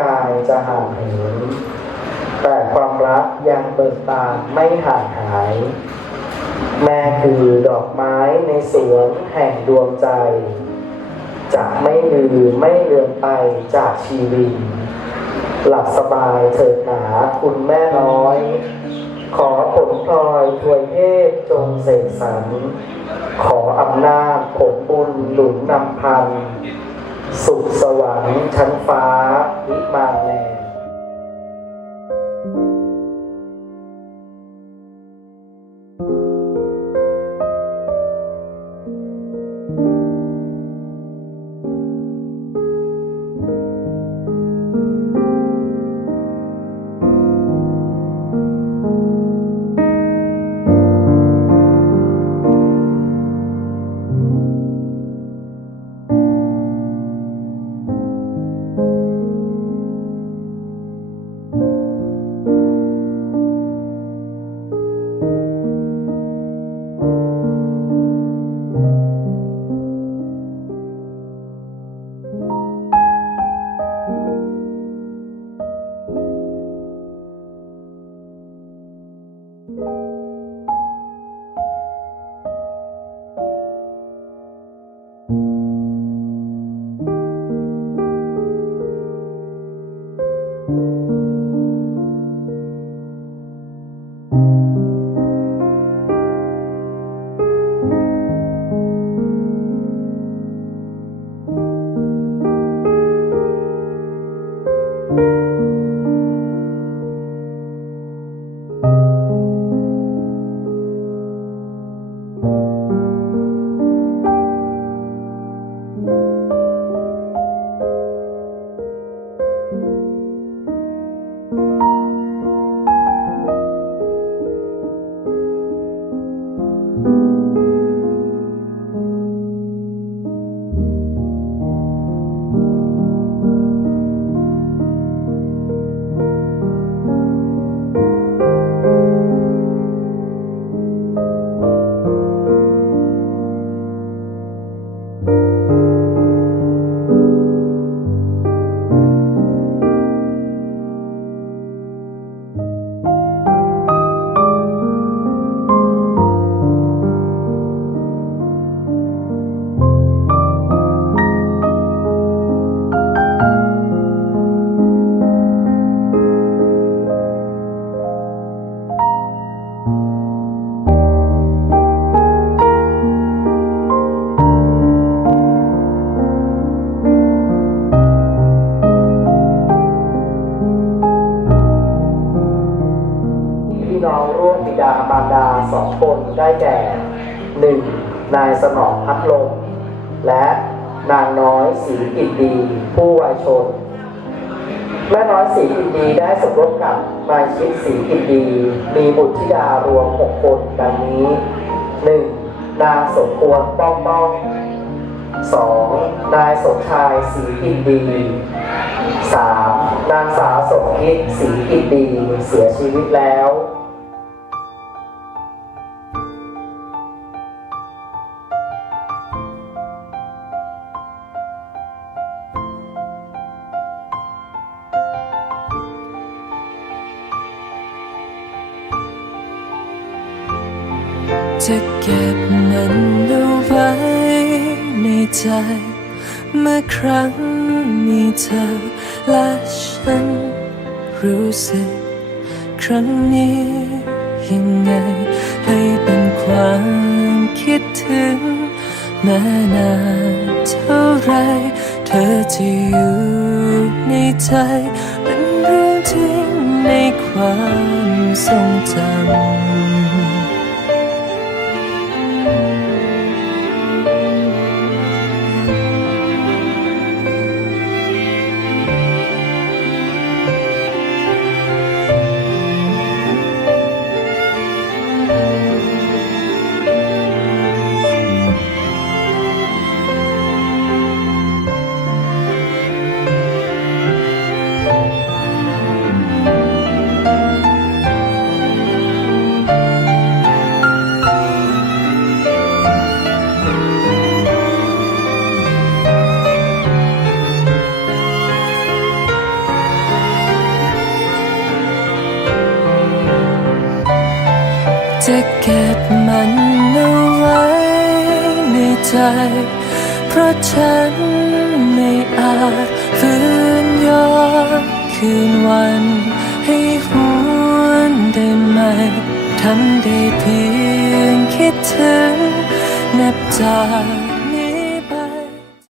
กายจะห่างเหินแต่ความรักยังเบิกบานไม่ห่างหาย แม่คือดอกไม้ในสวนแห่งดวงใจ จะไม่ลืมไม่เลือนไปจากชีวิต หลับสบายเถิดหนาคุณแม่น้อย ขอผลพลอยถวยเทพจงเสกสรร ขออำนาจผลบุญหนุนนำพัน สุขสวรรค์ชั้นฟ้า วิมา พี่น้องร่วมบิดามารดาสองคนได้แก่หนึ่งนายสนองพัดลมและนางน้อยสีกิตดี ผู้วัยชนแม่น้อยสีกิตดีได้สมรสกับนายชิดสีกิตดี มีบุตรธิดารวมหกคนดังนี้หนึ่งนางสมควรป้องป้องสองนายสมชายสีกิตดีสามนางสาวสมคิดสีกิตดีเสียชีวิตแล้ว จะเก็บมันเอาไว้ในใจ เมื่อครั้งมีเธอและฉันรู้สึก ครั้งนี้ยังไงให้เป็นความคิดถึง แม้นานเท่าไร เธอจะอยู่ในใจ เป็นเรื่องจริงในความทรงจำ จะเก็บมันเอาไว้ในใจ เพราะฉันไม่อาจฝืนย้อนคืนวัน ให้หวนได้ไหมทำได้เพียงคิดถึงนับจาก